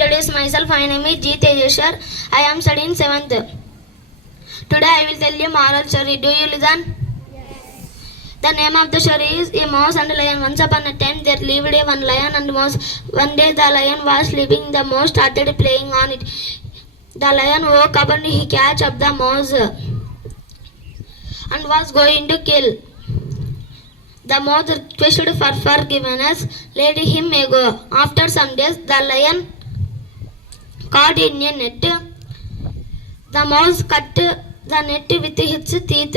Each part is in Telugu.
introduce myself. My name is G. Tejeshwar. I am studying 7th. Today I will tell you moral story. Do you listen? The name of the story is A Mouse and a Lion. Once upon a time there lived a one lion and mouse. One day the lion was sleeping. The mouse started playing on it. The lion woke up and he catch up the mouse and was going to kill. The mouse requested for forgiveness, let him go. After some days, the lion caught in a net. The mouse cut the net with its teeth.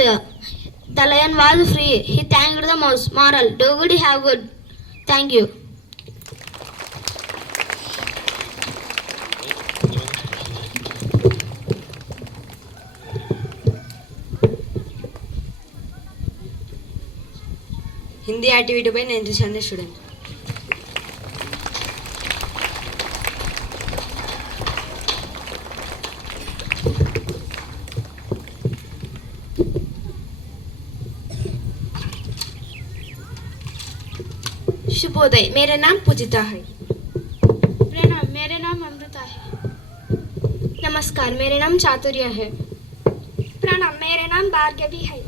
The lion was free. He thanked the mouse. Moral: do good, have good. Thank you. Hindi activity by 9th standard student. शुभोदय, मेरा नाम पूजिता है। प्रणाम, मेरा नाम अमृता है। नमस्कार, मेरा नाम चातुर्य है। प्रणाम, मेरा नाम भार्गवी है।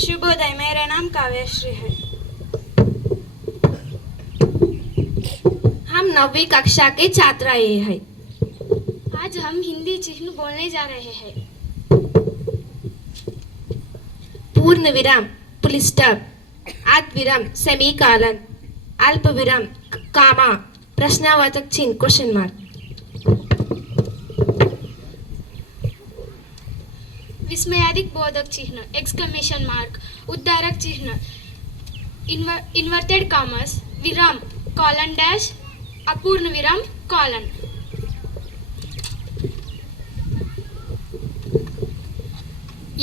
शुभोदय, मेरा नाम काव्यश्री है। हम 9वीं कक्षा के छात्र आए हैं। आज हम हिंदी चिन्ह बोलने जा रहे हैं। पूर्ण विराम, फुल स्टॉप, अर्ध विराम, सेमीकोलन, अल्प विराम, कामा, प्रश्नवाचक चिन्ह, क्वेश्चन मार्क। विस्मयादिक बोधक चिन्ह, एक्सक्लेमेशन मार्क, उद्धारक चिन्ह, इन्वर्टेड कॉमर्स, विराम, कॉलन डैश, अपूर्ण विराम, कॉलन।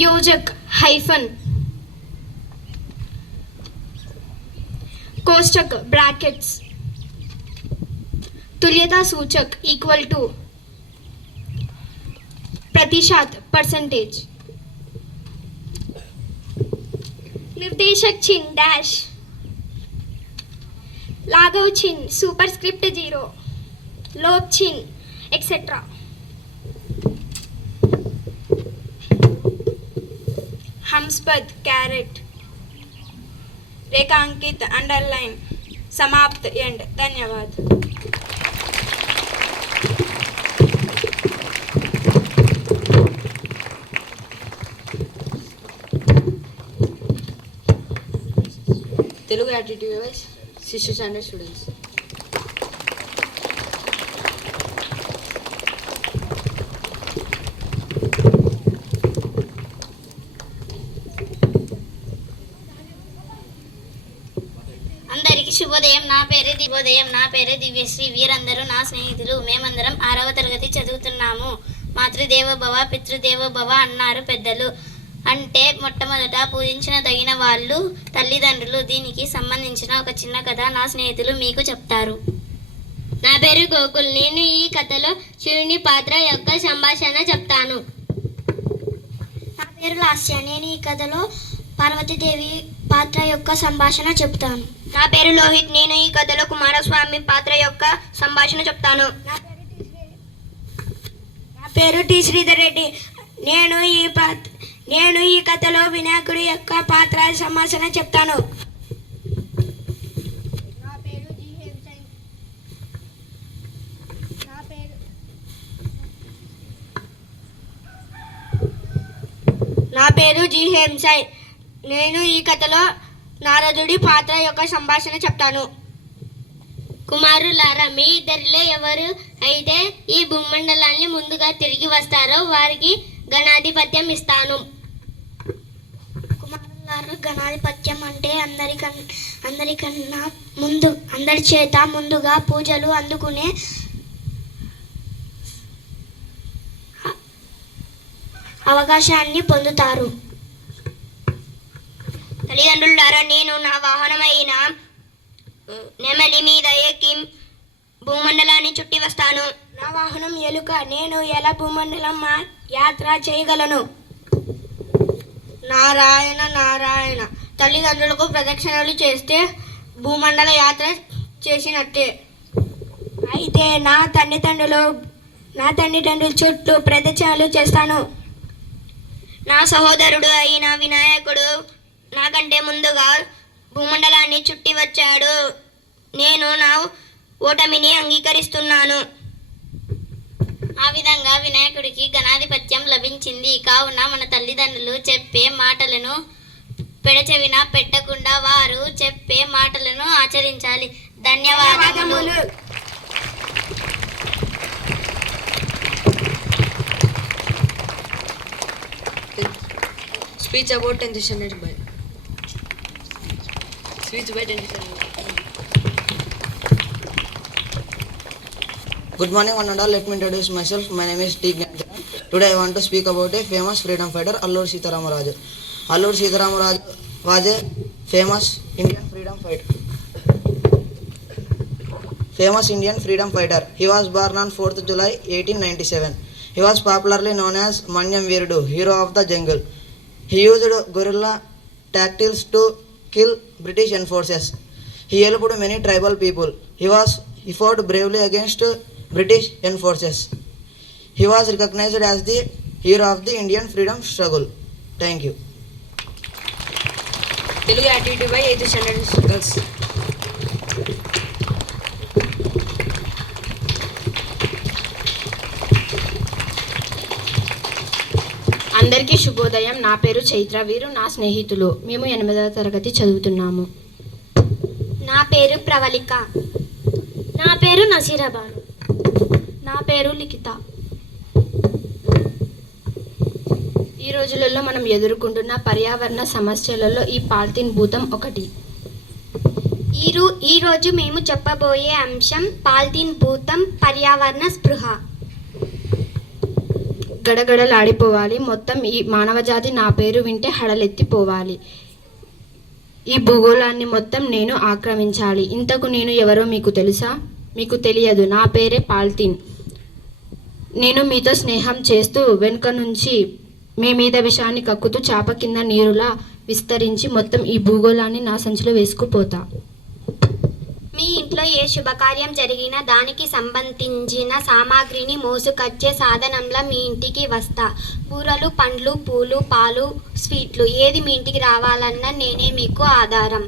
योजक, हाइफन, कोष्टक, ब्रैकेट्स, तुल्यता सूचक, इक्वल टू, प्रतिशत, परसेंटेज, निर्देशक चिन्ह, डैश, लाघव चिन्ह, सुपरस्क्रिप्ट 0, लोप चिन्ह, एक्सेट्रा। हंसपद, कैरेट, रेखांकित, अंडरलाइन, समाप्त, एंड। धन्यवाद। Telugu activity by 6th standard students. అందరికీ శుభోదయం. నా పేరు దివ్యశ్రీ. వీరందరూ నా స్నేహితులు. మేమందరం 6వ తరగతి చదువుతున్నాము. మాతృదేవోభవ పితృదేవోభవ అన్నారు పెద్దలు. అంటే మొట్టమొదట పూజించిన తగిన వాళ్ళు తల్లిదండ్రులు. దీనికి సంబంధించిన ఒక చిన్న కథ నా స్నేహితులు మీకు చెప్తారు. నా పేరు గోకుల్. నేను ఈ కథలో శివుని పాత్ర యొక్క సంభాషణ చెప్తాను. నా పేరు లాస్య. నేను ఈ కథలో పార్వతీదేవి పాత్ర యొక్క సంభాషణ చెప్తాను. నా పేరు లోహిత్. నేను ఈ కథలో కుమారస్వామి పాత్ర యొక్క సంభాషణ చెప్తాను. నా పేరు టి శ్రీధర్ రెడ్డి. నేను ఈ కథలో వినాయకుడి యొక్క పాత్ర సంభాషణ చెప్తాను. నా పేరు జి హేంసాయ్. నేను ఈ కథలో నారదుడి పాత్ర యొక్క సంభాషణ చెప్తాను. కుమారులారా, మీ ఇద్దరిలో ఎవరు అయితే ఈ భూమండలాన్ని ముందుగా తిరిగి వస్తారో వారికి గణాధిపత్యం ఇస్తాను. కుమారులారా, గణాధిపత్యం అంటే అందరికన్నా ముందు అందరి చేత ముందుగా పూజలు అందుకునే అవకాశాన్ని పొందుతారు. తల్లిదండ్రులారా, నేను నా వాహనమైన నెమలి మీద ఎక్కి భూమండలాన్ని చుట్టి వస్తాను. నా వాహనం ఎలుక. నేను ఎలా భూమండలం యాత్ర చేయగలను? నారాయణ నారాయణ. తల్లిదండ్రులకు ప్రదక్షిణలు చేస్తే భూమండల యాత్ర చేసినట్టే. అయితే నా తల్లిదండ్రుల చుట్టూ ప్రదక్షిణలు చేస్తాను. నా సహోదరుడు అయిన వినాయకుడు నాకంటే ముందుగా భూమండలాన్ని చుట్టి వచ్చాడు. నేను నా ఓటమిని అంగీకరిస్తున్నాను. ఆ విధంగా వినాయకుడికి గణాధిపత్యం లభించింది. కావున మన తల్లిదండ్రులు చెప్పే మాటలను పెడచెవిన పెట్టకుండా వారు చెప్పే మాటలను ఆచరించాలి. ధన్యవాదములు. Speech about 10th standard by. Speech by 10th standard. Good morning, one and all. Let me introduce myself. My name is T. Gnanathana. Today I want to speak about a famous freedom fighter, Alluri Sitaramaraja. Alluri Sitaramaraja was a famous Indian freedom fighter. He was born on 4th July 1897. He was popularly known as Manyam Veerudu, hero of the jungle. He used guerrilla tactics to kill British enforcers. He helped many tribal people. He fought bravely against British enforcers. He was recognized as the hero of the Indian freedom struggle. Thank you. Telugu activity by 8th standard girls. అందరికీ శుభోదయం. నా పేరు చైత్ర, వీరు నా స్నేహితులు. మేము 8వ తరగతి చదువుతున్నాము. నా పేరు ప్రవళిక. నా పేరు నసీరాబాను. నా పేరు లిఖిత. ఈ రోజులలో మనం ఎదుర్కొంటున్న పర్యావరణ సమస్యలలో ఈ పాలిథిన్ భూతం ఒకటి. ఈ రోజు మేము చెప్పబోయే అంశం పాలిథిన్ భూతం, పర్యావరణ స్పృహ. గడగడలాడిపోవాలి మొత్తం ఈ మానవజాతి నా పేరు వింటే హడలెత్తిపోవాలి. ఈ భూగోళాన్ని మొత్తం నేను ఆక్రమించాలి. ఇంతకు నేను ఎవరో మీకు తెలుసా? మీకు తెలియదు. నా పేరే పాలిథిన్. నేను మీతో స్నేహం చేస్తూ వెనుక నుంచి మీ మీద విషాన్ని కక్కుతూ చాప కింద నీరులా విస్తరించి మొత్తం ఈ భూగోళాన్ని నా సంచిలో వేసుకుపోతా. మీ ఇంట్లో ఏ శుభకార్యం జరిగినా దానికి సంబంధించిన సామాగ్రిని మోసుకొచ్చే సాధనంలా మీ ఇంటికి వస్తా. కూరలు, పండ్లు, పూలు, పాలు, స్వీట్లు ఏది మీ ఇంటికి రావాలన్నా నేనే మీకు ఆధారం.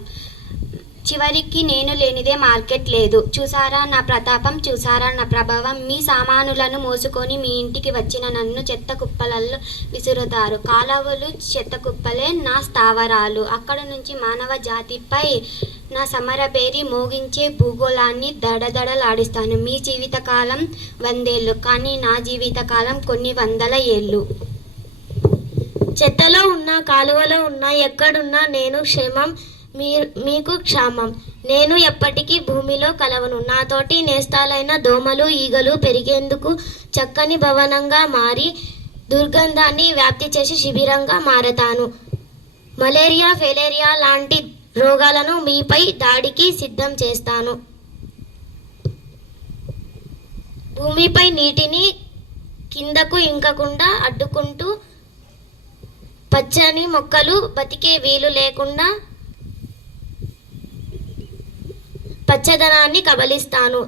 చివరికి నేను లేనిదే మార్కెట్ లేదు. చూసారా నా ప్రతాపం, చూసారా నా ప్రభావం. మీ సామానులను మోసుకొని మీ ఇంటికి వచ్చిన నన్ను చెత్త కుప్పలలో విసురుతారు. కాలువలు చెత్త కుప్పలే నా స్థావరాలు. అక్కడ నుంచి మానవ జాతిపై నా సమరబేరి మోగించే భూగోళాన్ని దడదడలాడిస్తాను. మీ జీవితకాలం 100 ఏళ్ళు, కానీ నా జీవితకాలం కొన్ని 100 ఏళ్ళు. చెత్తలో ఉన్నా, కాలువలో ఉన్నా, ఎక్కడున్నా నేను క్షేమం, మీకు క్షామం. నేను ఎప్పటికీ భూమిలో కలవను. నాతోటి నేస్తాలైన దోమలు, ఈగలు పెరిగేందుకు చక్కని భవనంగా మారి దుర్గంధాన్ని వ్యాప్తి చేసి శిబిరంగా మారతాను. మలేరియా, ఫెలేరియా లాంటి రోగాలను మీపై దాడికి సిద్ధం చేస్తాను. భూమిపై నీటిని కిందకు ఇంకకుండా అడ్డుకుంటూ పచ్చని మొక్కలు బతికే వీలు లేకుండా పచ్చదనాన్ని కబలిస్తాను.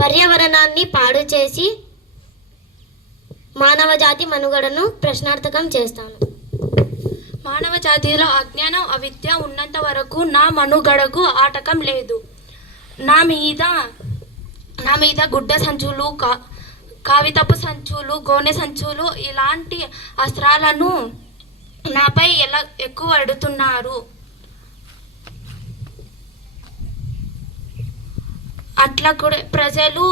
పర్యావరణాన్ని పాడు చేసి మానవజాతి మనుగడను ప్రశ్నార్థకం చేస్తాను. మానవ జాతిలో అజ్ఞానం, అవిద్య ఉన్నంత వరకు నా మనుగడకు ఆటకం లేదు. నా మీద గుడ్డ సంచులు, కాగితపు సంచులు, గోనె సంచులు ఇలాంటి అస్త్రాలను నాపై ఎలా ఎక్కువ అడుగుతున్నారు. అట్లా కూడా ప్రజలు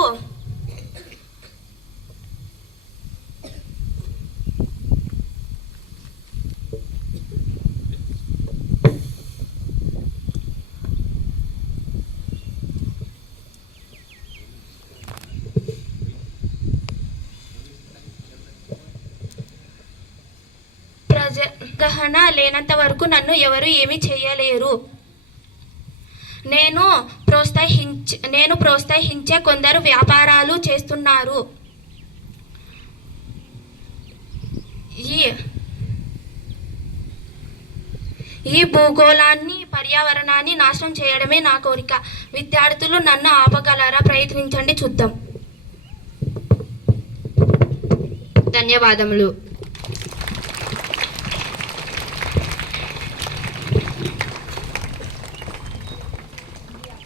గహన లేనంత వరకు నన్ను ఎవరు ఏమీ చేయలేరు. నేను ప్రోత్సహించే కొందరు వ్యాపారాలు చేస్తున్నారు. ఈ భూగోళాన్ని పర్యావరణాన్ని నాశనం చేయడమే నా కోరిక. విద్యార్థులు నన్ను ఆపగలరా? ప్రయత్నించండి, చూద్దాం. ధన్యవాదములు.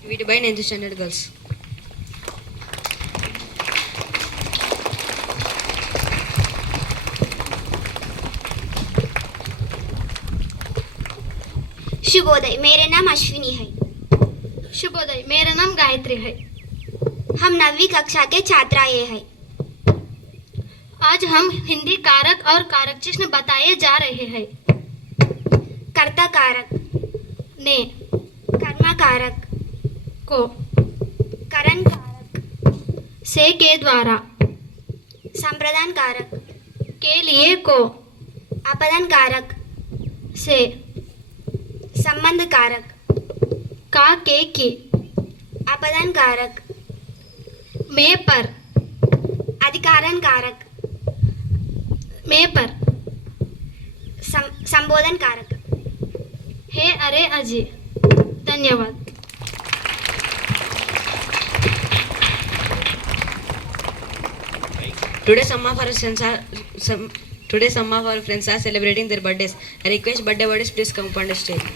వీటి బై 9th స్టాండర్డ్ గర్ల్స్. शुभोदय, मेरा नाम अश्विनी है। शुभोदय, मेरा नाम गायत्री है। हम 9वीं कक्षा के छात्रा ये हैं। आज हम हिंदी कारक और कारक चिन्ह बताए जा रहे हैं। कर्ता कारक, ने, कर्मा कारक, को, करण कारक, से के द्वारा, संप्रदान कारक, के लिए को, अपदान कारक, से, संबंध कारक, का के की, अपदान कारक, में पर, अधिकारण कारक, में पर, संबोधन कारक। हे अरे अजय। धन्यवाद. Today some of our friends are celebrating their birthdays. I request birthday boys please come up on the stage.